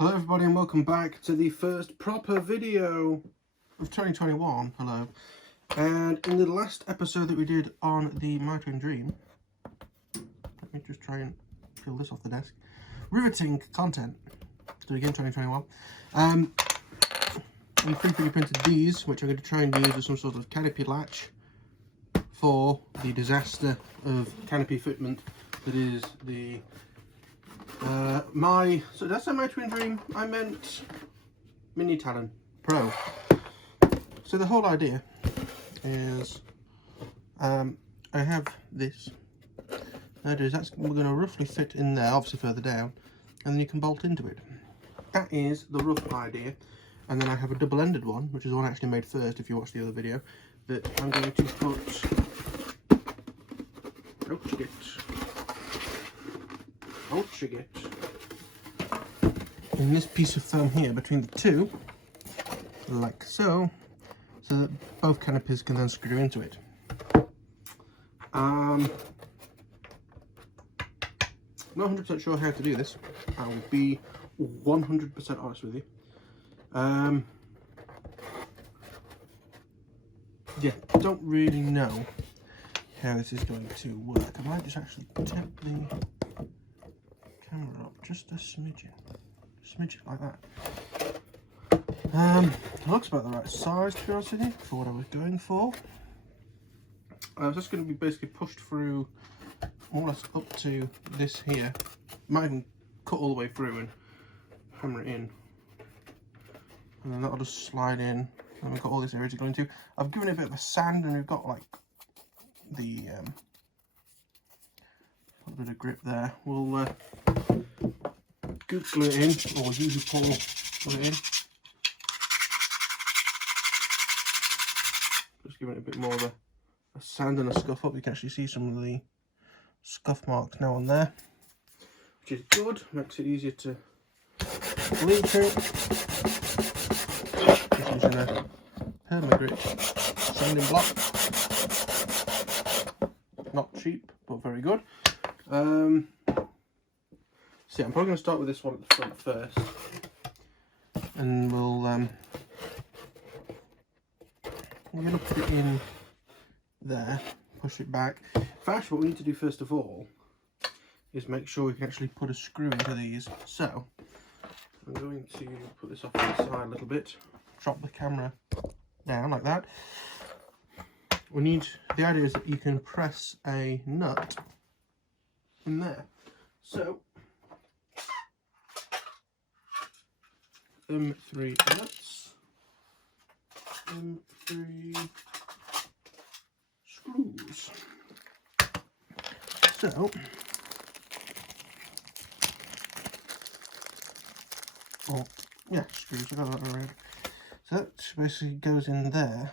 Hello everybody and welcome back to the first proper video of 2021. Hello. And in the last episode that we did on the My Twin Dream, let me just try and peel this off the desk. Riveting content to begin 2021. We 3D printed these, which I'm going to try and use as some sort of canopy latch for the disaster of canopy fitment that is the so did I say My Twin Dream? I meant Mini Talon Pro. So the whole idea is I have this. That's going to roughly fit in there, obviously further down, and then you can bolt into it. That is the rough idea. And then I have a double-ended one, which is the one I actually made first if you watched the other video, that I'm going to put in this piece of foam here between the two, like so, so that both canopies can then screw into it. Not 100% sure how to do this. I will be 100% honest with you. Yeah, don't really know how this is going to work. I might just actually tip the camera up just a smidgen like that. It looks about the right size, to be honest with you, for what I was going for. I was just going to be basically pushed through more or less up to this here. Might even cut all the way through and hammer it in, and then that'll just slide in. And we've got all this area to go into. I've given it a bit of a sand, and we've got like the a bit of grip there. We'll goop glue it in, or usually pull it in. Just giving it a bit more of a sand and a scuff up. You can actually see some of the scuff marks now on there, which is good. Makes it easier to glue to. Just using a perma-grit sanding block. Not cheap, but very good. So yeah, I'm probably going to start with this one at the front first, and we're going to put it in there, push it back. First, what we need to do first of all is make sure we can actually put a screw into these. So I'm going to put this off to the side a little bit, drop the camera down like that. The idea is that you can press a nut in there. So 3 nuts, 3 screws. So screws, I got that around. So that basically goes in there.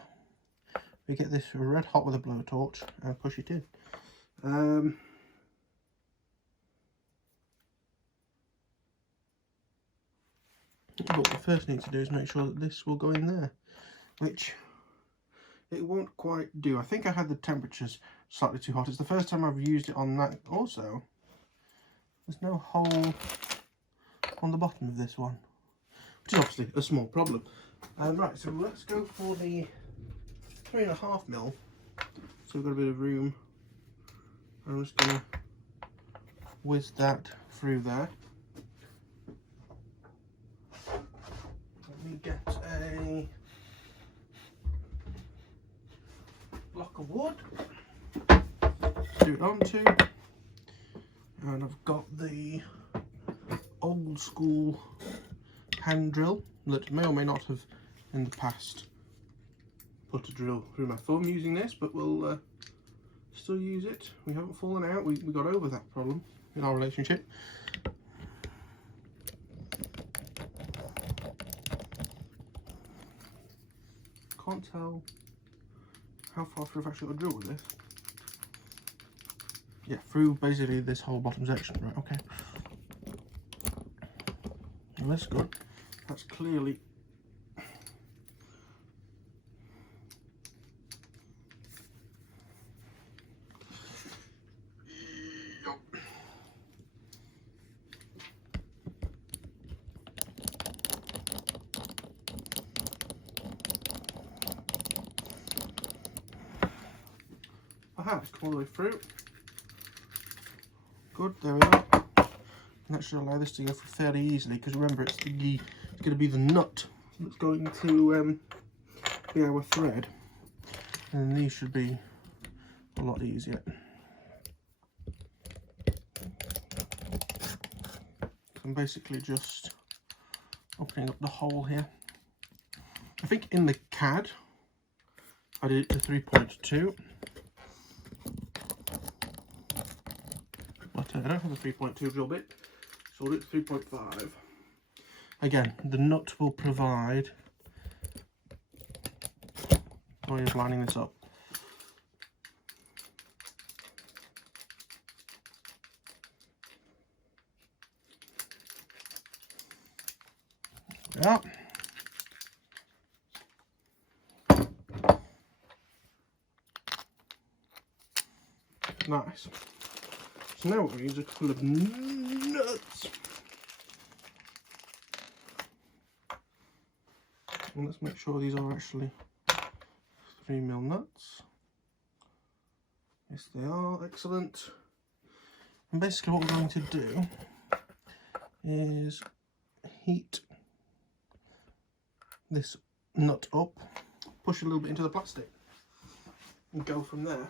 We get this red hot with a blowtorch and push it in. What we first need to do is make sure that this will go in there, which it won't quite do. I think I had the temperatures slightly too hot. It's the first time I've used it on that. Also, there's no hole on the bottom of this one, which is obviously a small problem. Right, so let's go for the 3.5mm. So we've got a bit of room. I'm just going to whiz that through there. Let me get a block of wood to do it onto, and I've got the old school hand drill that may or may not have in the past put a drill through my thumb using this, but we'll still use it. We haven't fallen out. We got over that problem in our relationship. Can't tell how far through I've actually got to drill with this. Yeah, through basically this whole bottom section. Right, okay. Well, that's good. That's clearly Aha, it's come all the way through. Good, there we are. And that should allow this to go through fairly easily, because remember, it's going to be the nut that's going to be our thread. And these should be a lot easier. So I'm basically just opening up the hole here. I think in the CAD, I did it to 3.2. But I don't have a 3.2 drill bit, so I'll do it to 3.5. Again, the nut will provide a way of lining this up. Yeah. Nice. So now we'll use a couple of nuts. And let's make sure these are actually 3mm nuts. Yes, they are. Excellent. And basically what we're going to do is heat this nut up, push a little bit into the plastic, and go from there.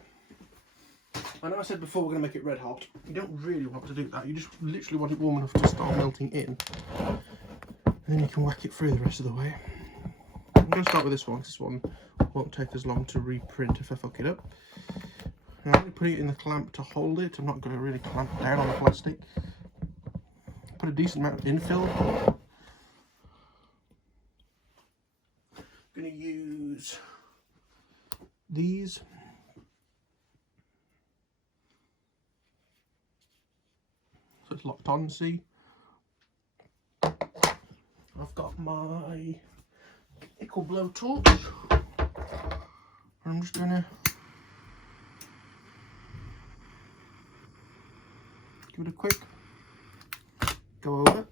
I know I said before we're going to make it red hot. You don't really want to do that. You just literally want it warm enough to start melting in. And then you can whack it through the rest of the way. I'm going to start with this one, because this one won't take as long to reprint if I fuck it up. I'm only putting it in the clamp to hold it. I'm not going to really clamp down on the plastic. Put a decent amount of infill. I'm going to use these. So it's locked on, see? I've got my nickel blow torch. I'm just going to give it a quick go over.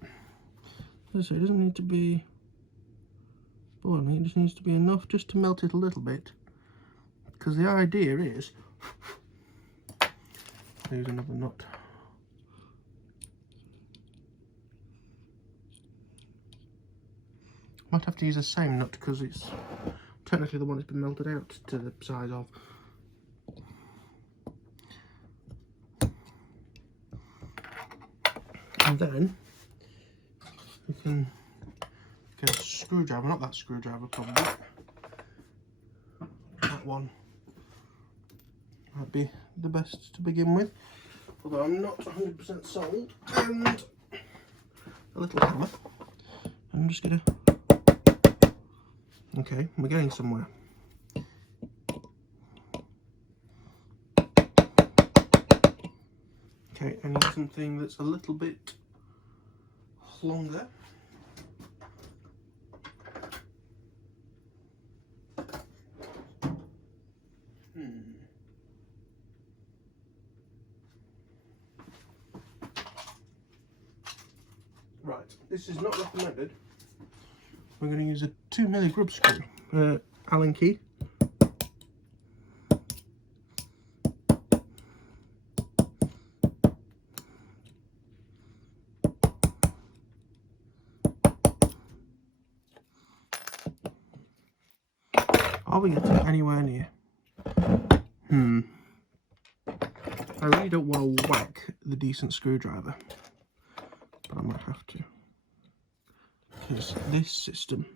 As I say, it doesn't need to be boiling, it just needs to be enough just to melt it a little bit. Because the idea is, here's another nut. Might have to use the same nut because it's technically the one that's been melted out to the size of. And then we can get a screwdriver, not that screwdriver probably. That one might be the best to begin with, although I'm not 100% sold. And a little hammer. I'm just gonna. Okay, we're getting somewhere. Okay, I need something that's a little bit longer. Right, this is not recommended. We're going to use a 2mm grub screw, Allen key. Are we getting anywhere near? I really don't want to whack the decent screwdriver, but I might have to. Because this system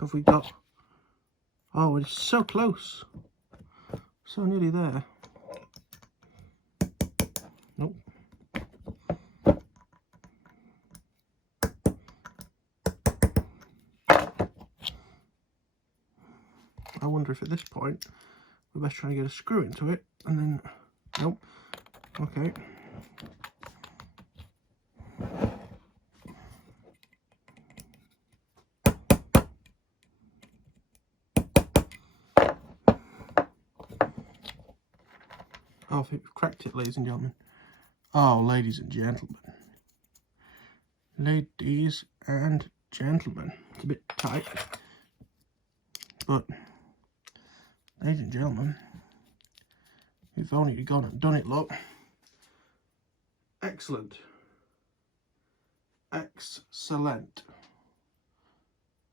have we got? Oh, it's so close. So nearly there. Nope. I wonder if at this point we best try and get a screw into it and then, nope. Okay. Oh, I think we've cracked it, ladies and gentlemen. Oh, ladies and gentlemen. Ladies and gentlemen. It's a bit tight. But, ladies and gentlemen, we've only gone and done it, look. Excellent. Excellent.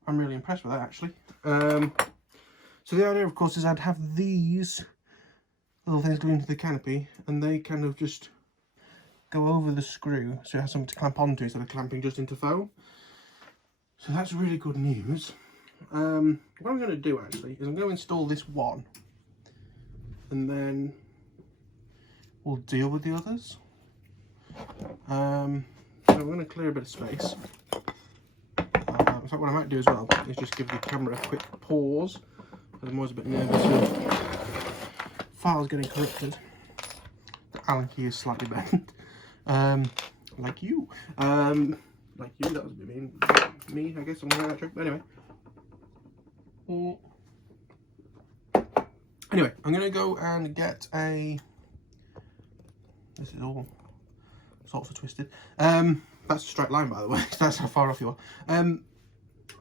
I'm really impressed with that, actually. So the idea, of course, is I'd have these little things going into the canopy, and they kind of just go over the screw, so it has something to clamp onto instead of clamping just into foam. So that's really good news. What I'm going to do, actually, is I'm going to install this one, and then we'll deal with the others. So I'm going to clear a bit of space. In fact, what I might do as well is just give the camera a quick pause, because I'm always a bit nervous of files getting corrupted. The Allen key is slightly bent. Like you. Like you, that was a bit mean. Me, I guess I'm going to trick, but anyway. Anyway, I'm going to go and get a... This is all sorts of twisted. That's a straight line, by the way. That's how far off you are. I'm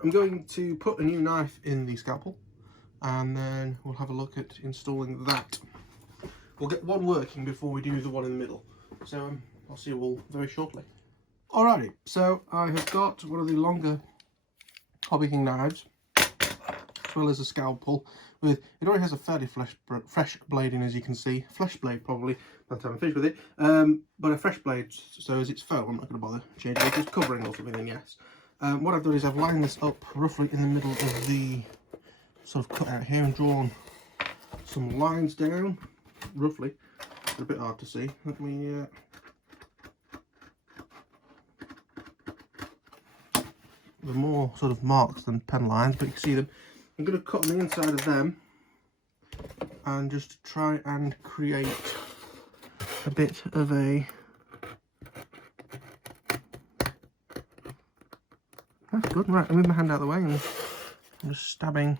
going to put a new knife in the scalpel, and then we'll have a look at installing that. We'll get one working before we do the one in the middle. So I'll see you all very shortly. Alrighty, so I have got one of the longer Hobby King knives, as well as a scalpel. It already has a fairly fresh blade in, as you can see. Flesh blade, probably, by the time I finish with it. But a fresh blade, so as it's foam, I'm not going to bother changing it. If it's covering or something, then yes. What I've done is I've lined this up roughly in the middle of the sort of cut out here and drawn some lines down, roughly. It's a bit hard to see. Let me... They're more sort of marks than pen lines, but you can see them. I'm going to cut on the inside of them and just try and create a bit of a... That's good. Right, I move my hand out of the way and I'm just stabbing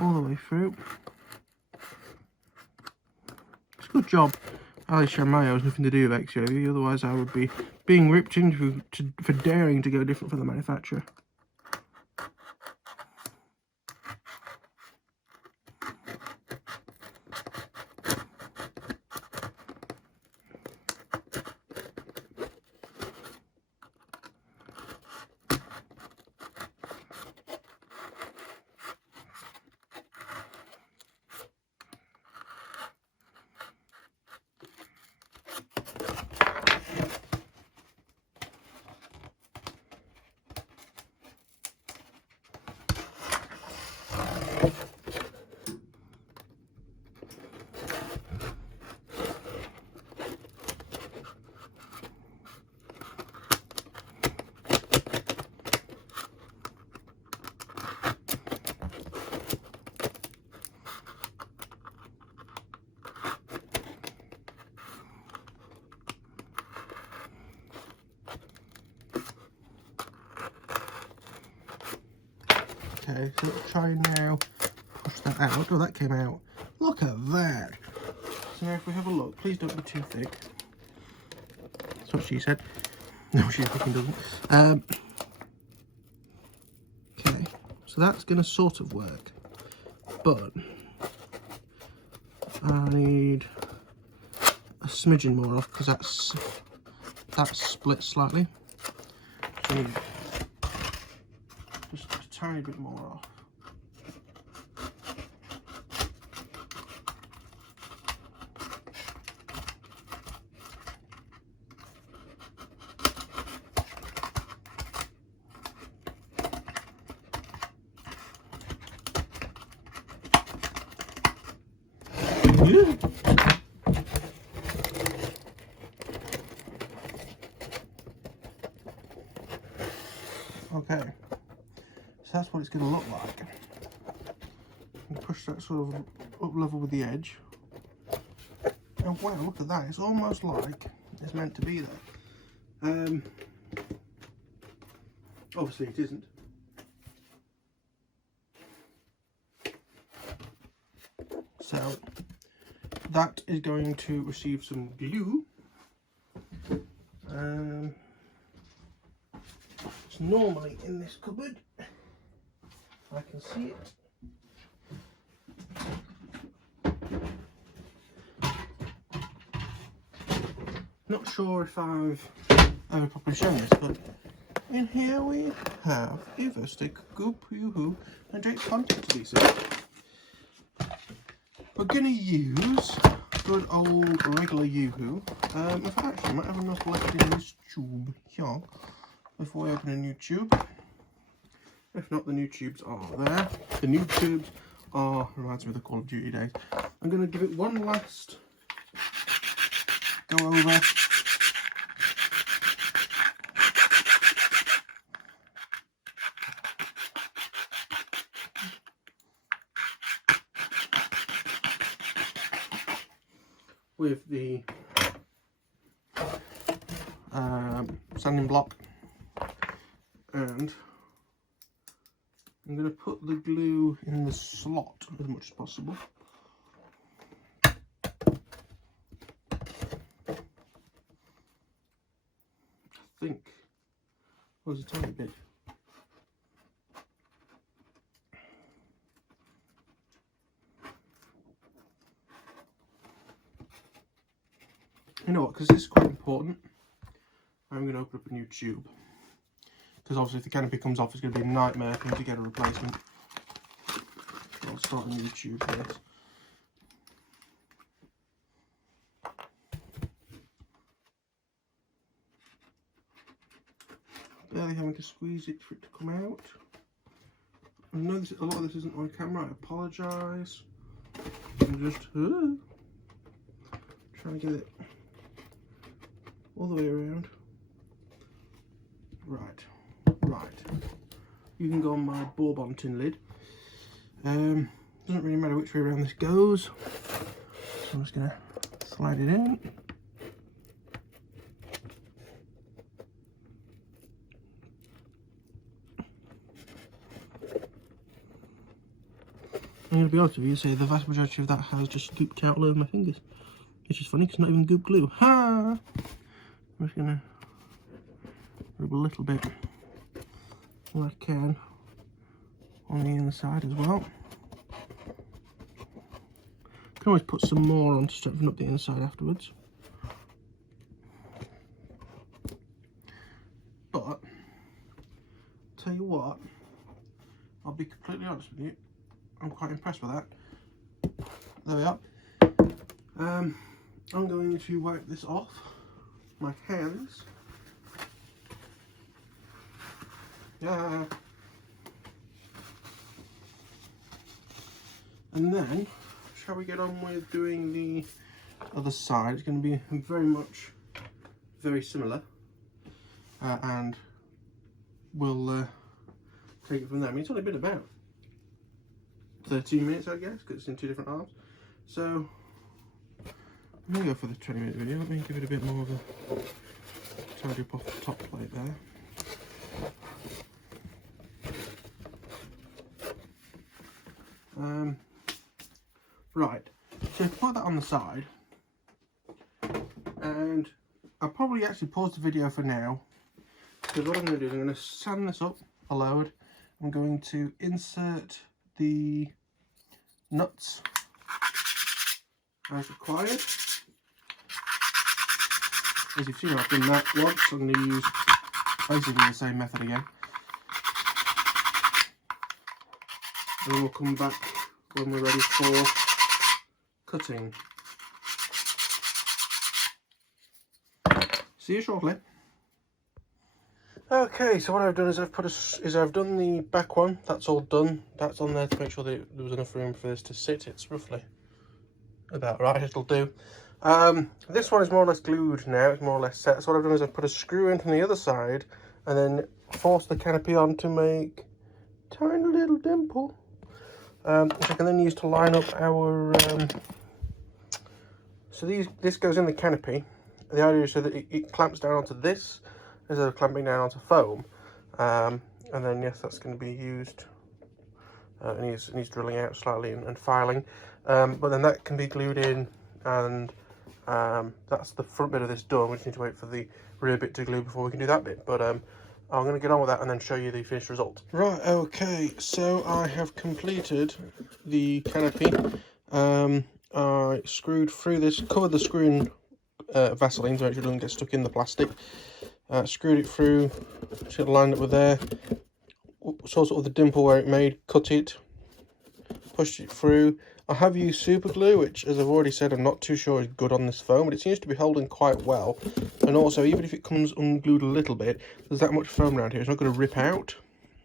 all the way through. It's a good job Ali Shamayo has nothing to do with XUV, otherwise I would be being ripped into for daring to go different from the manufacturer. Okay, so let's try and now push that out. Oh, that came out. Look at that. So now if we have a look, please don't be too thick. That's what she said. No, she fucking doesn't. Okay, so that's going to sort of work. But I need a smidgen more off because that's split slightly. So I need just a tiny bit more off. Okay, so that's what it's going to look like. And push that sort of up level with the edge. And wow, look at that, it's almost like it's meant to be there. Obviously it isn't. So that is going to receive some glue. It's normally in this cupboard. I can see it. Not sure if I've ever properly shown this, but in here we have Evo stick, goop, yoo-hoo, and Drake's contact adhesive. We're going to use good old regular yoo-hoo. In fact, actually, I might have enough left in this tube here before we open a new tube. If not, the new tubes are there. The new tubes are, reminds me of the Call of Duty days. I'm going to give it one last go over. With the sanding block, and I'm going to put the glue in the slot as much as possible. I think there's a tiny bit. You know what, because this is quite important, I'm going to open up a new tube. Because obviously if the canopy comes off, it's going to be a nightmare for me to get a replacement. So I'll start a new tube for this. Barely having to squeeze it for it to come out. I know this, a lot of this isn't on camera, I apologise. I'm just trying to get it all the way around. Right. You can go on my bourbon tin lid. Doesn't really matter which way around this goes. So I'm just gonna slide it in. I'm gonna be honest with you, say the vast majority of that has just gooped out all over my fingers. Which is funny because it's not even goop glue. Ha! I'm just gonna rub a little bit all I can on the inside as well. Can always put some more on to strengthen up the inside afterwards. But tell you what, I'll be completely honest with you, I'm quite impressed with that. There we are. I'm going to wipe this off my hands. Yeah. And then, shall we get on with doing the other side? It's going to be very similar, and we'll take it from there. I mean, it's only been about 13 minutes, I guess, because it's in two different arms. So I'm going to go for the 20-minute video. Let me give it a bit more of a tidy up off the top plate there. Right, so put that on the side, and I'll probably actually pause the video for now, because what I'm going to do is I'm going to sand this up a load. I'm going to insert the nuts as required. As you've seen, I've done that once. I'm going to use basically the same method again, and then we'll come back when we're ready for cutting. See you shortly. Okay, so what I've done is I've done the back one. That's all done. That's on there to make sure that there was enough room for this to sit. It's roughly about right. It'll do. This one is more or less glued now. It's more or less set. So what I've done is I've put a screw in from the other side and then forced the canopy on to make a tiny little dimple. which I can then use to line up our... so this goes in the canopy. The idea is so that it clamps down onto this, instead of clamping down onto foam. And then, yes, that's going to be used. It needs drilling out slightly and filing. But then that can be glued in, and that's the front bit of this done. We just need to wait for the rear bit to glue before we can do that bit. But I'm going to get on with that and then show you the finished result. Right, okay, so I have completed the canopy. I screwed through this, covered the screw in Vaseline to make sure it doesn't get stuck in the plastic. Screwed it through, should have lined it with there. Saw sort of the dimple where it made, cut it, pushed it through. I have used super glue, which, as I've already said, I'm not too sure is good on this foam, but it seems to be holding quite well. And also, even if it comes unglued a little bit, there's that much foam around here, it's not going to rip out.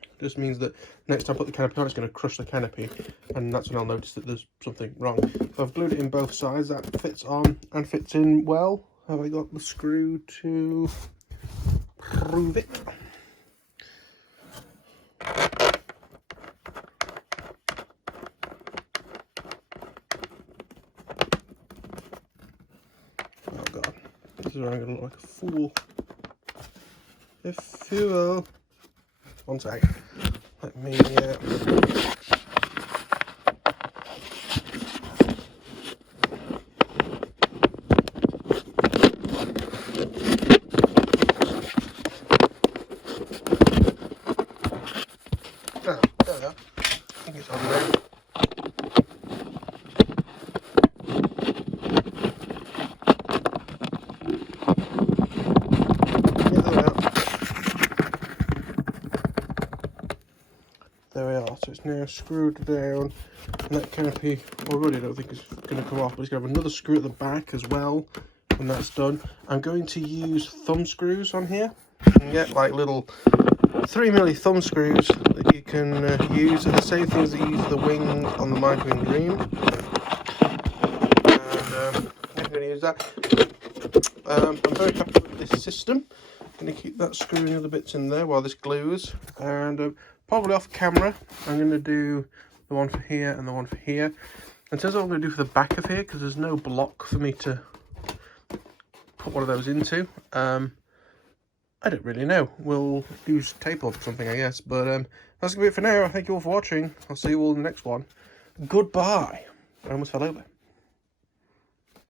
It just means that next time I put the canopy on, it's going to crush the canopy, and that's when I'll notice that there's something wrong. So I've glued it in both sides. That fits on and fits in well. Have I got the screw to prove it? Oh god, this is where I'm going to look like a fool. If you will. One sec. Let me... Oh, there we go. I think it's on there. There we are, so it's now screwed down, and that canopy already I don't think it's going to come off, but it's going to have another screw at the back as well when that's done. I'm going to use thumb screws on here. You can get like little 3mm thumb screws that you can use. They're the same things that you use for the wing on the Microwing Dream. And I'm going to use that. I'm very happy with this system. I'm going to keep that screwing other bits in there while this glues, and probably off camera I'm going to do the one for here and the one for here. And so what I'm going to do for the back of here, because there's no block for me to put one of those into, I don't really know. We'll use tape or something, I guess. But that's going to be it for now. Thank you all for watching. I'll see you all in the next one. Goodbye. I almost fell over.